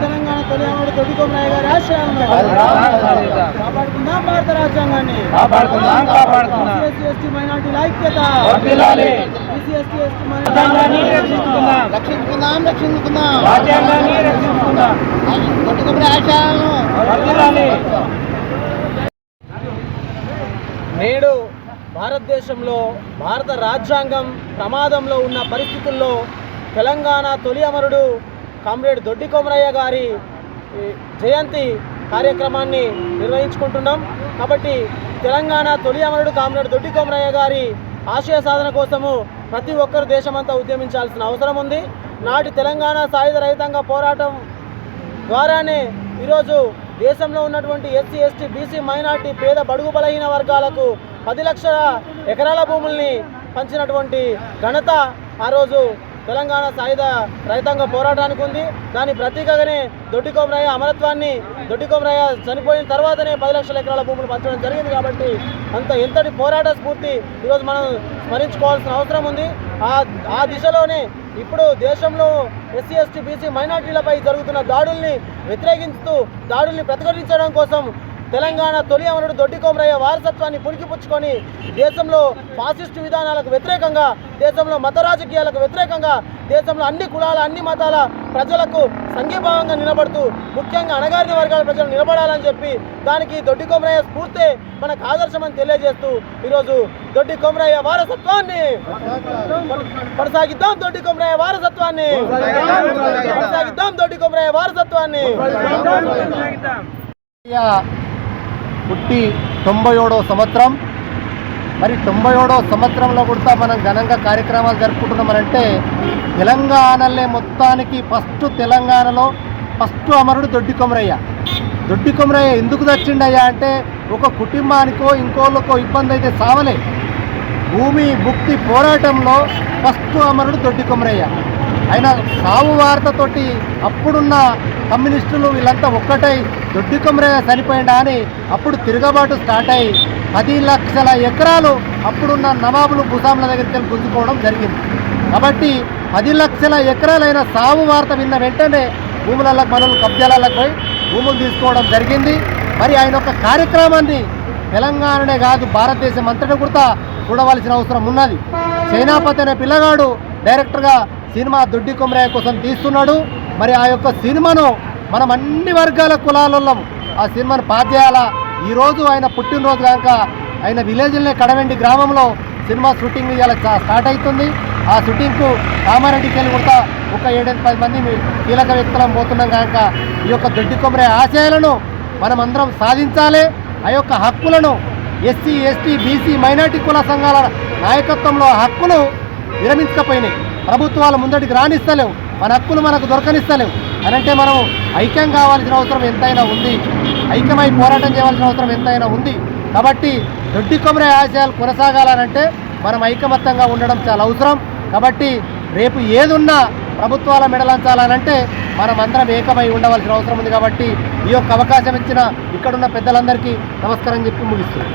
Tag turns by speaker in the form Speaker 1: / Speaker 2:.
Speaker 1: తెలంగాణ తొలియామడు తొడికొమ్మరాయ గారి ఆశయాలను కాపాడుకుందాం భారత రాజ్యాంగాన్ని
Speaker 2: కాపాడుకుందాం, కాపాడుకుందాం.
Speaker 1: ఎస్సీ ఎస్టీ మైనార్టీల ఐక్యత
Speaker 2: వర్ధిల్లాలి.
Speaker 1: ఎస్సీ ఎస్టీ ఎస్టీ
Speaker 2: రాజ్యాంగాన్ని రక్షించుకుందాం.
Speaker 1: రక్షించుకుందాం రక్షించుకుందాం
Speaker 2: రాజ్యాంగాన్ని రక్షించుకుందాం.
Speaker 1: తొడికొమ్మరాయ ఆశయాలను
Speaker 2: వర్ధిల్లాలి.
Speaker 1: నేడు భారతదేశంలో భారత రాజ్యాంగం ప్రమాదంలో ఉన్న పరిస్థితుల్లో తెలంగాణ తొలి అమరుడు కామ్రేడ్ దొడ్డి కొమరయ్య గారి జయంతి కార్యక్రమాన్ని నిర్వహించుకుంటున్నాం. కాబట్టి తెలంగాణ తొలి అమరుడు కామ్రేడ్ దొడ్డి కొమరయ్య గారి ఆశయ సాధన కోసము ప్రతి ఒక్కరు దేశమంతా ఉద్యమించాల్సిన అవసరం ఉంది. నాటి తెలంగాణ సాయుధ రహితంగా పోరాటం ద్వారానే ఈరోజు దేశంలో ఉన్నటువంటి ఎస్సీ ఎస్టీ బీసీ మైనార్టీ పేద బడుగు బలహీన వర్గాలకు పది లక్షల ఎకరాల భూముల్ని పంచినటువంటి ఘనత ఆ రోజు తెలంగాణ సాయుధ రైతాంగ పోరాటానికి ఉంది. దాని ప్రతీకగానే దొడ్డి అమరత్వాన్ని దొడ్డికోమరాయ చనిపోయిన తర్వాతనే పది లక్షల ఎకరాల భూములు పంచడం జరిగింది కాబట్టి అంత ఎంతటి పోరాట స్ఫూర్తి ఈరోజు మనం స్మరించుకోవాల్సిన అవసరం ఉంది. ఆ ఆ దిశలోనే ఇప్పుడు దేశంలో ఎస్సీ ఎస్టీ బీసీ మైనార్టీలపై జరుగుతున్న దాడుల్ని వ్యతిరేకిస్తూ దాడుల్ని ప్రతిఘటించడం కోసం తెలంగాణ తొలి అమరుడు దొడ్డి కోమరయ్య వారసత్వాన్ని పుణికిపుచ్చుకొని దేశంలో ఫాసిస్టు విధానాలకు వ్యతిరేకంగా దేశంలో మత రాజకీయాలకు వ్యతిరేకంగా దేశంలో అన్ని కులాల అన్ని మతాల ప్రజలకు సంఘీభావంగా నిలబడుతూ ముఖ్యంగా అణగారిన వర్గాల ప్రజలు నిలబడాలని చెప్పి దానికి దొడ్డి కొమరయ్య స్ఫూర్తే మనకు ఆదర్శమని తెలియజేస్తూ ఈరోజు దొడ్డి కొమరయ్య వారసత్వాన్ని కొనసాగిద్దాం దొడ్డి కొమరయ్య వారసత్వాన్ని. కొనసాగిద్దాం దొడ్డి కొమరయ్య వారసత్వాన్ని.
Speaker 3: పుట్టి తొంభై ఏడవ సంవత్సరం. మరి తొంభై ఏడవ సంవత్సరంలో కూడా మనం ఘనంగా కార్యక్రమాలు జరుపుకుంటున్నామనంటే తెలంగాణలే మొత్తానికి ఫస్ట్ తెలంగాణలో ఫస్ట్ అమరుడు దొడ్డి కొమరయ్య. దొడ్డి కొమరయ్య ఎందుకు తెచ్చిండయ్యా అంటే ఒక కుటుంబానికో ఇంకోళ్ళకో ఇబ్బంది అయితే సావలే. భూమి ముక్తి పోరాటంలో ఫస్ట్ అమరుడు దొడ్డి కొమరయ్య. ఆయన సావు వార్తతోటి అప్పుడున్న కమ్యూనిస్టులు వీళ్ళంతా ఒక్కటై దొడ్డి కుమరయ్య చనిపోయిందా అని అప్పుడు తిరగబాటు స్టార్ట్ అయ్యి పది లక్షల ఎకరాలు అప్పుడున్న నవాబులు భూసాముల దగ్గరికి వెళ్ళి గుంజుకోవడం జరిగింది. కాబట్టి పది లక్షల ఎకరాలైన సాగు వార్త విన్న వెంటనే భూములలో పనులు కబ్జాలకు పోయి భూములు తీసుకోవడం జరిగింది. మరి ఆయన ఒక కార్యక్రమాన్ని తెలంగాణనే కాదు భారతదేశం అంతటా కూడా చూడవలసిన అవసరం ఉన్నది. చైనాపతి అనే పిల్లగాడు డైరెక్టర్గా సినిమా దొడ్డి కుమరయ్య కోసం తీస్తున్నాడు. మరి ఆ యొక్క సినిమాను మనం అన్ని వర్గాల కులాలలో ఆ సినిమాను పాధ్యాయాల ఈరోజు ఆయన పుట్టినరోజు కనుక ఆయన విలేజ్లోనే కడవెండి గ్రామంలో సినిమా షూటింగ్ ఇవాళ స్టార్ట్ అవుతుంది. ఆ షూటింగ్కు కామారెడ్డికి వెళ్ళి కూడా ఒక ఏడెనిమిది పది మంది కీలక వ్యక్తులం పోతున్నాం కనుక ఈ యొక్క దొడ్డి కొమ్మరే ఆశయాలను మనం అందరం సాధించాలి. ఆ యొక్క హక్కులను ఎస్సీ ఎస్టీ బీసీ మైనార్టీ కుల సంఘాల నాయకత్వంలో ఆ హక్కులు విరమించకపోయినాయి. ప్రభుత్వాలు ముందటికి రాణిస్తలేవు మన హక్కులు మనకు దొరకనిస్తలేవు. అనంటే మనం ఐక్యం కావాల్సిన అవసరం ఎంతైనా ఉంది. ఐక్యమై పోరాటం చేయవలసిన అవసరం ఎంతైనా ఉంది. కాబట్టి దొడ్డి కొమరే ఆశయాలు కొనసాగాలనంటే మనం ఐకమత్యంగా ఉండడం చాలా అవసరం. కాబట్టి రేపు ఏదున్నా ప్రభుత్వాల మెడలంచాలనంటే మనం అందరం ఏకమై ఉండవలసిన అవసరం ఉంది. కాబట్టి ఈ యొక్క అవకాశం ఇచ్చిన ఇక్కడున్న పెద్దలందరికీ నమస్కారం చెప్పి ముగిస్తున్నాం